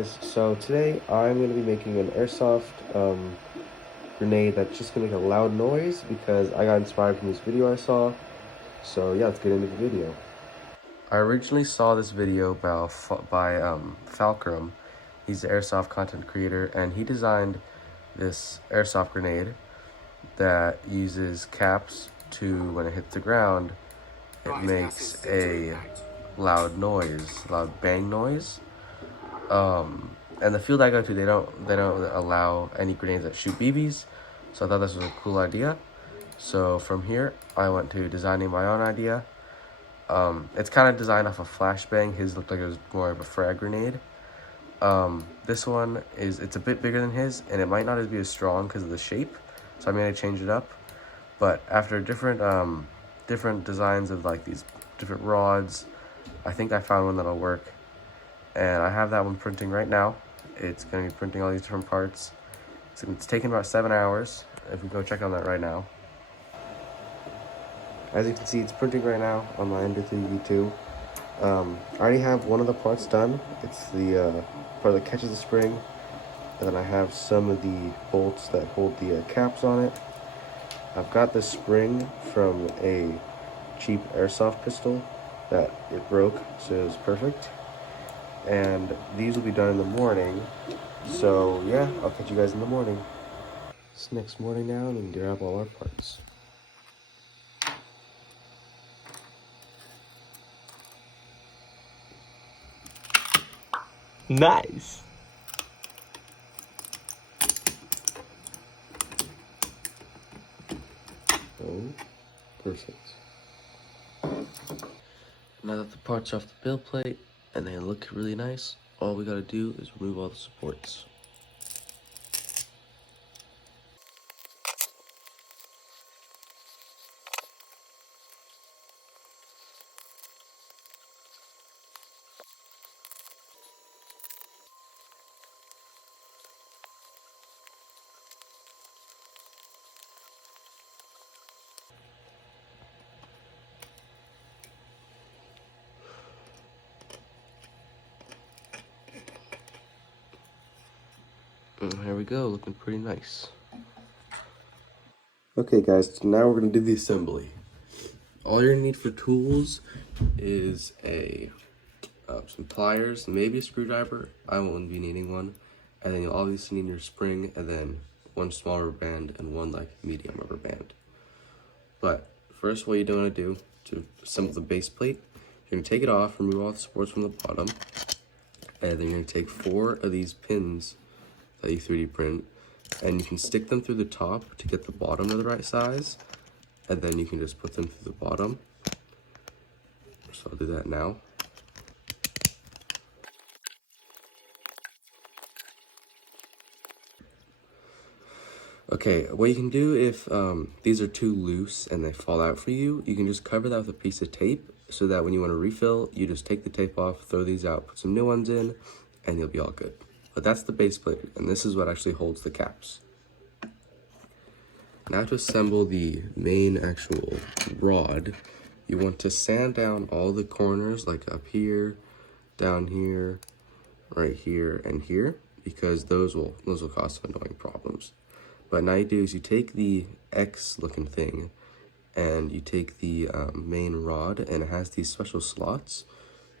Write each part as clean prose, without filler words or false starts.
guys, so today I'm going to be making an airsoft grenade that's just going to make a loud noise because I got inspired from this video I saw. So yeah, let's get into the video. I originally saw this video by Falcrum. He's the airsoft content creator, and he designed this airsoft grenade that uses caps to, when it hits the ground, it makes a loud noise, loud bang noise. And the field I go to, they don't allow any grenades that shoot BBs, so I thought this was a cool idea. So from here, I went to designing my own idea. It's kind of designed off a flashbang. His looked like it was more of a frag grenade. This one it's a bit bigger than his, and it might not be as strong because of the shape, so I'm gonna change it up. But after different designs of like these different rods, I think I found one that'll work. And I have that one printing right now. It's going to be printing all these different parts. It's taken about 7 hours. If we go check on that right now. As you can see, it's printing right now on my Ender 3v2. I already have one of the parts done. It's the part that catches the spring. And then I have some of the bolts that hold the caps on it. I've got the spring from a cheap airsoft pistol that it broke, so it was perfect. And these will be done in the morning, so yeah, I'll catch you guys in the morning. It's next morning now, and we can grab all our parts. Nice. Oh, perfect. Now that the parts are off the build plate and they look really nice, all we gotta do is remove all the supports. And here we go, looking pretty nice. Okay guys, so now we're gonna do the assembly. All you're gonna need for tools is some pliers, maybe a screwdriver. I won't be needing one. And then you'll obviously need your spring, and then one small rubber band and one like medium rubber band. But first, what you don't want to do to assemble the base plate, you're gonna take it off, remove all the supports from the bottom, and then you're gonna take 4 of these pins that you 3D print, and you can stick them through the top to get the bottom of the right size, and then you can just put them through the bottom. So I'll do that now. Okay, what you can do if these are too loose and they fall out for you, you can just cover that with a piece of tape so that when you want to refill, you just take the tape off, throw these out, put some new ones in, and you'll be all good. But that's the base plate, and this is what actually holds the caps. Now to assemble the main actual rod, you want to sand down all the corners, like up here, down here, right here, and here, because those will cause some annoying problems. But now you do is you take the X looking thing and you take the main rod, and it has these special slots.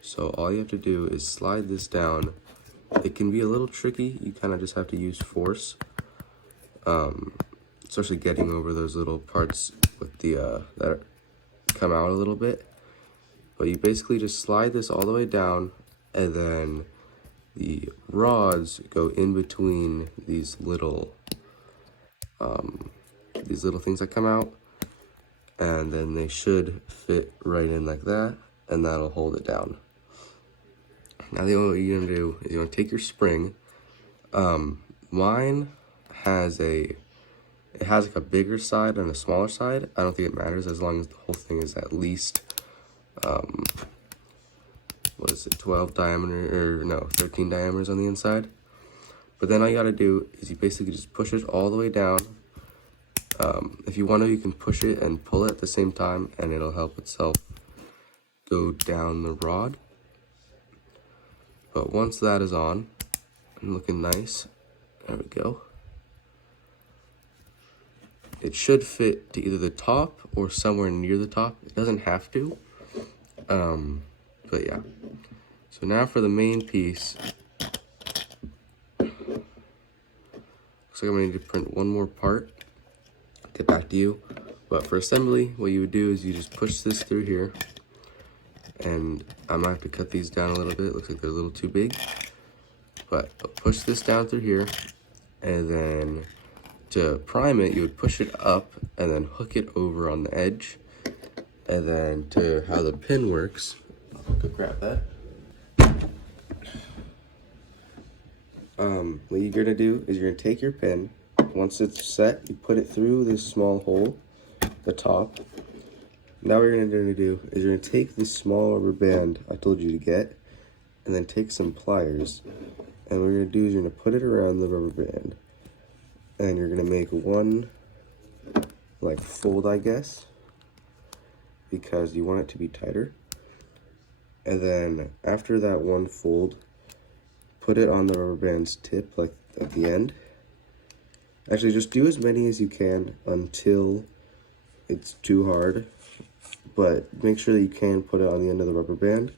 So all you have to do is slide this down. It can be a little tricky. You kind of just have to use force, especially getting over those little parts with the that come out a little bit. But you basically just slide this all the way down, and then the rods go in between these little things that come out, and then they should fit right in like that, and that'll hold it down. Now the only what you're gonna do is you want to take your spring. Mine has like a bigger side and a smaller side. I don't think it matters as long as the whole thing is at least 12 diameter, or no, 13 diameters on the inside. But then all you gotta do is you basically just push it all the way down. If you want to, you can push it and pull it at the same time, and it'll help itself go down the rod. But once that is on, and looking nice. There we go. It should fit to either the top or somewhere near the top. It doesn't have to, but yeah. So now for the main piece, looks like I'm gonna need to print one more part. I'll get back to you. But for assembly, what you would do is you just push this through here, and I might have to cut these down a little bit. It looks like they're a little too big. But push this down through here, and then to prime it, you would push it up and then hook it over on the edge. And then to how the pin works, I'll go grab that. What you're gonna do is you're gonna take your pin. Once it's set, you put it through this small hole, the top. Now what you're gonna do is you're gonna take this small rubber band I told you to get, and then take some pliers. And what you're gonna do is you're gonna put it around the rubber band. And you're gonna make one, like, fold, I guess, because you want it to be tighter. And then after that one fold, put it on the rubber band's tip, like at the end. Actually, just do as many as you can until it's too hard, but make sure that you can put it on the end of the rubber band,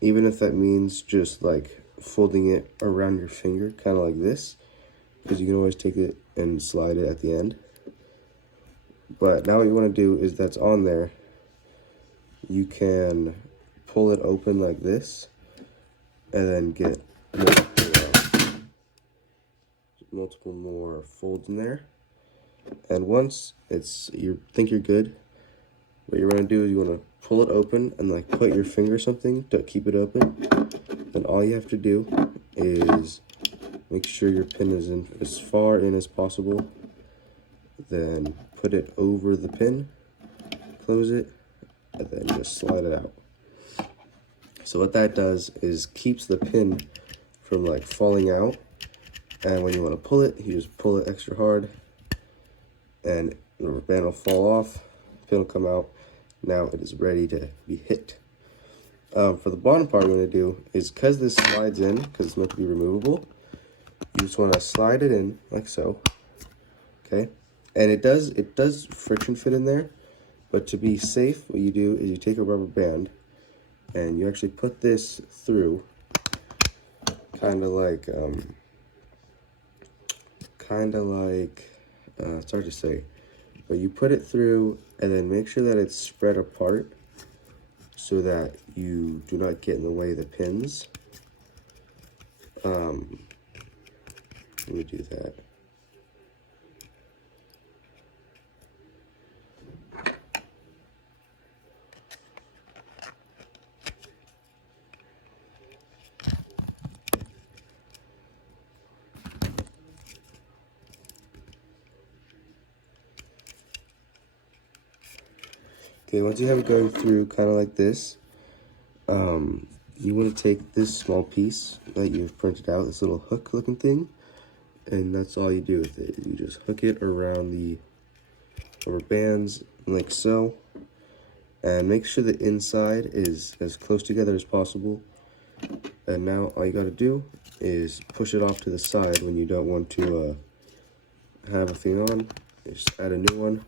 even if that means just like folding it around your finger, kind of like this, because you can always take it and slide it at the end. But now what you want to do is that's on there, you can pull it open like this, and then get multiple more folds in there. And once you think you're good, what you're going to do is you want to pull it open and like put your finger or something to keep it open. And all you have to do is make sure your pin is in as far in as possible. Then put it over the pin, close it, and then just slide it out. So what that does is keeps the pin from like falling out. And when you want to pull it, you just pull it extra hard, and the rubber band will fall off, pin will come out. Now it is ready to be hit. For the bottom part, what I'm going to do is, because this slides in, because it's meant to be removable, you just want to slide it in like so, okay? And it does friction fit in there, but to be safe, what you do is you take a rubber band and you actually put this through, kind of like it's hard to say, but you put it through and then make sure that it's spread apart so that you do not get in the way of the pins. Let me do that. Okay, once you have it going through kind of like this, you want to take this small piece that you've printed out, this little hook looking thing, and that's all you do with it. You just hook it around the rubber bands like so, and make sure the inside is as close together as possible. And now all you got to do is push it off to the side when you don't want to have a thing on. Just add a new one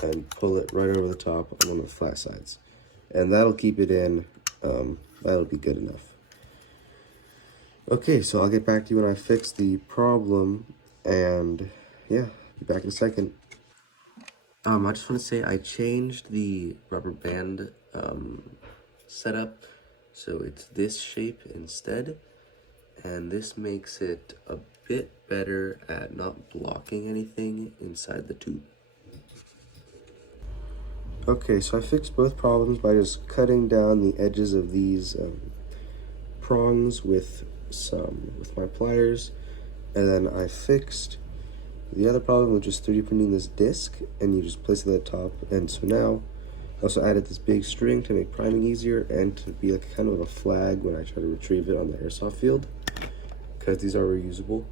and pull it right over the top on one of the flat sides, and that'll keep it in. That'll be good enough. Okay, so I'll get back to you when I fix the problem, and yeah, be back in a second. I just want to say I changed the rubber band setup, so it's this shape instead, and this makes it a bit better at not blocking anything inside the tube. Okay, so I fixed both problems by just cutting down the edges of these prongs with my pliers, and then I fixed the other problem with just 3D printing this disc, and you just place it at the top. And so now I also added this big string to make priming easier and to be like kind of a flag when I try to retrieve it on the airsoft field, because these are reusable.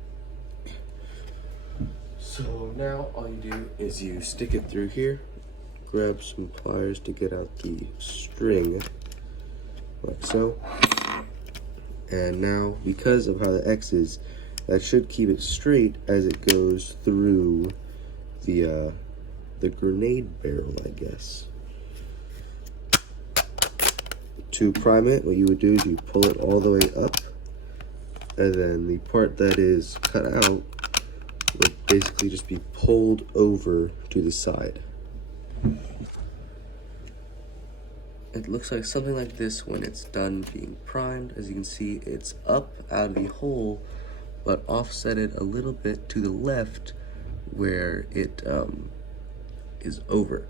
So now all you do is you stick it through here, grab some pliers to get out the string, like so, And now, because of how the X is, that should keep it straight as it goes through the grenade barrel, I guess. To prime it, what you would do is you pull it all the way up, and then the part that is cut out would basically just be pulled over to the side. It looks like something like this when it's done being primed. As you can see, it's up out of the hole, but offsetted a little bit to the left where it is over.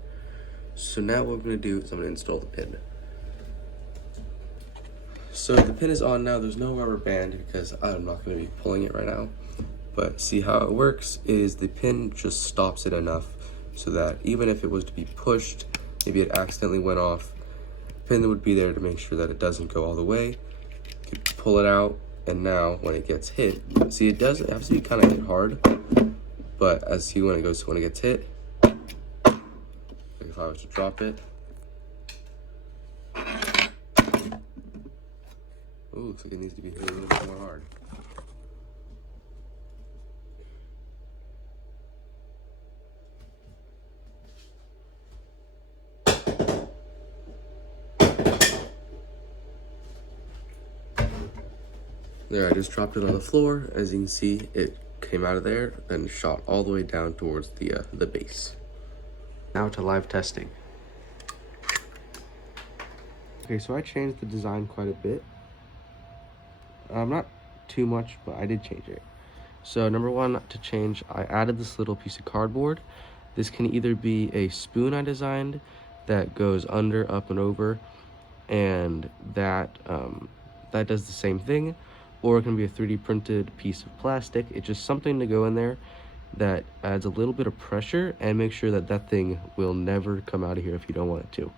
So now what I'm going to do is I'm going to install the pin. So the pin is on now. There's no rubber band because I'm not going to be pulling it right now. But see how it works is the pin just stops it enough so that even if it was to be pushed, maybe it accidentally went off, the pin would be there to make sure that it doesn't go all the way. You could pull it out, and now when it gets hit, see, it does have to be kind of hit hard, but as see when it gets hit, like if I was to drop it, ooh, looks like it needs to be hit a little bit more hard. There, I just dropped it on the floor. As you can see, it came out of there, then shot all the way down towards the base. Now to live testing. Okay, so I changed the design quite a bit. Not too much, but I did change it. So number one, to change, I added this little piece of cardboard. This can either be a spoon I designed that goes under, up, and over, and that does the same thing, or it can be a 3D printed piece of plastic. It's just something to go in there that adds a little bit of pressure and make sure that that thing will never come out of here if you don't want it to.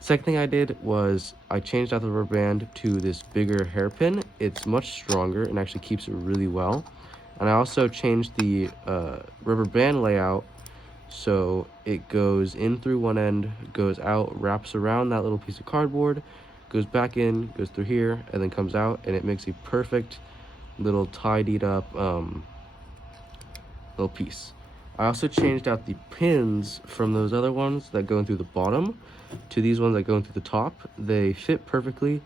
Second thing I did was I changed out the rubber band to this bigger hairpin. It's much stronger and actually keeps it really well. And I also changed the rubber band layout so it goes in through one end, goes out, wraps around that little piece of cardboard, goes back in, goes through here, and then comes out, and it makes a perfect little tidied up little piece. I also changed out the pins from those other ones that go in through the bottom to these ones that go in through the top. They fit perfectly,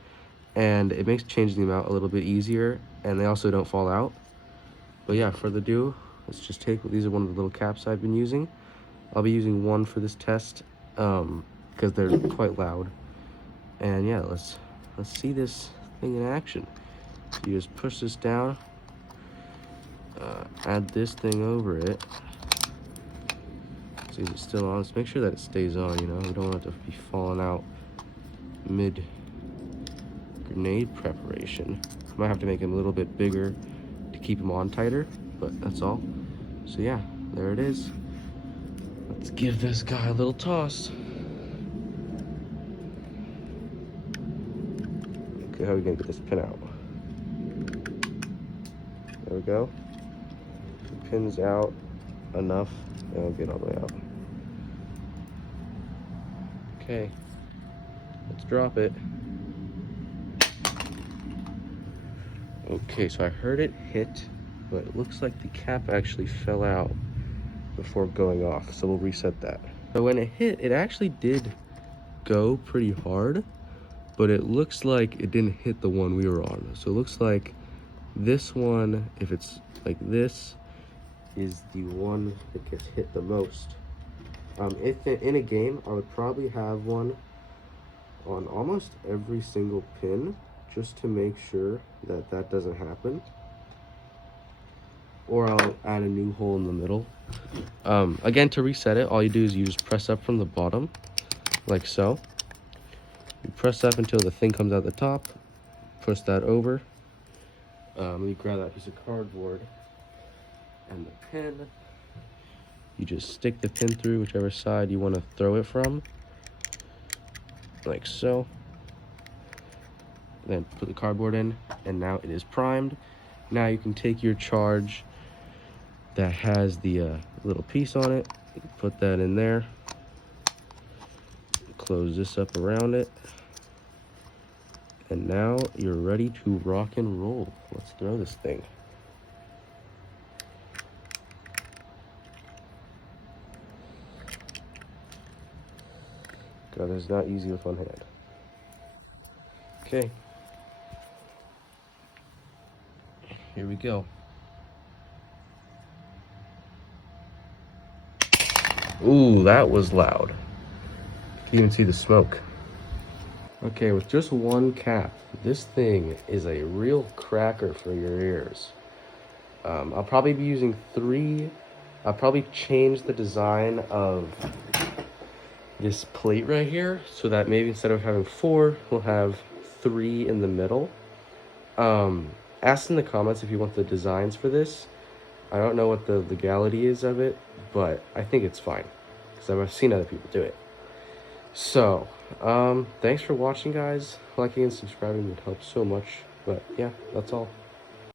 and it makes changing them out a little bit easier, and they also don't fall out. But yeah, further ado, let's just take, these are one of the little caps I've been using. I'll be using one for this test because they're quite loud. And yeah, let's see this thing in action. So you just push this down, add this thing over it. See if it's still on. Let's make sure that it stays on, you know. We don't want it to be falling out mid grenade preparation. I might have to make them a little bit bigger to keep them on tighter, but that's all. So yeah, there it is. Let's give this guy a little toss. Okay, how are we gonna get this pin out? There we go. The pin's out enough, and I'll get all the way out. Okay, let's drop it. Okay, so I heard it hit, but it looks like the cap actually fell out before going off, so we'll reset that. So when it hit, it actually did go pretty hard, but it looks like it didn't hit the one we were on. So it looks like this one, if it's like this, is the one that gets hit the most. If in a game, I would probably have one on almost every single pin, just to make sure that that doesn't happen. Or I'll add a new hole in the middle. Again, to reset it, all you do is you just press up from the bottom, like so. You press up until the thing comes out the top, push that over. You grab that piece of cardboard and the pin. You just stick the pin through whichever side you want to throw it from, like so. Then put the cardboard in, and now it is primed. Now you can take your charge that has the little piece on it, put that in there, close this up around it, And now you're ready to rock and roll. Let's throw this thing. God, that's not easy with one hand. Okay. Here we go. Ooh, that was loud. You can even see the smoke. Okay, with just one cap, this thing is a real cracker for your ears. I'll probably be using 3. I'll probably change the design of this plate right here so that maybe instead of having 4, we'll have 3 in the middle. Ask in the comments if you want the designs for this. I don't know what the legality is of it, but I think it's fine because I've seen other people do it. So, thanks for watching, guys. Liking and subscribing would help so much. But yeah, that's all.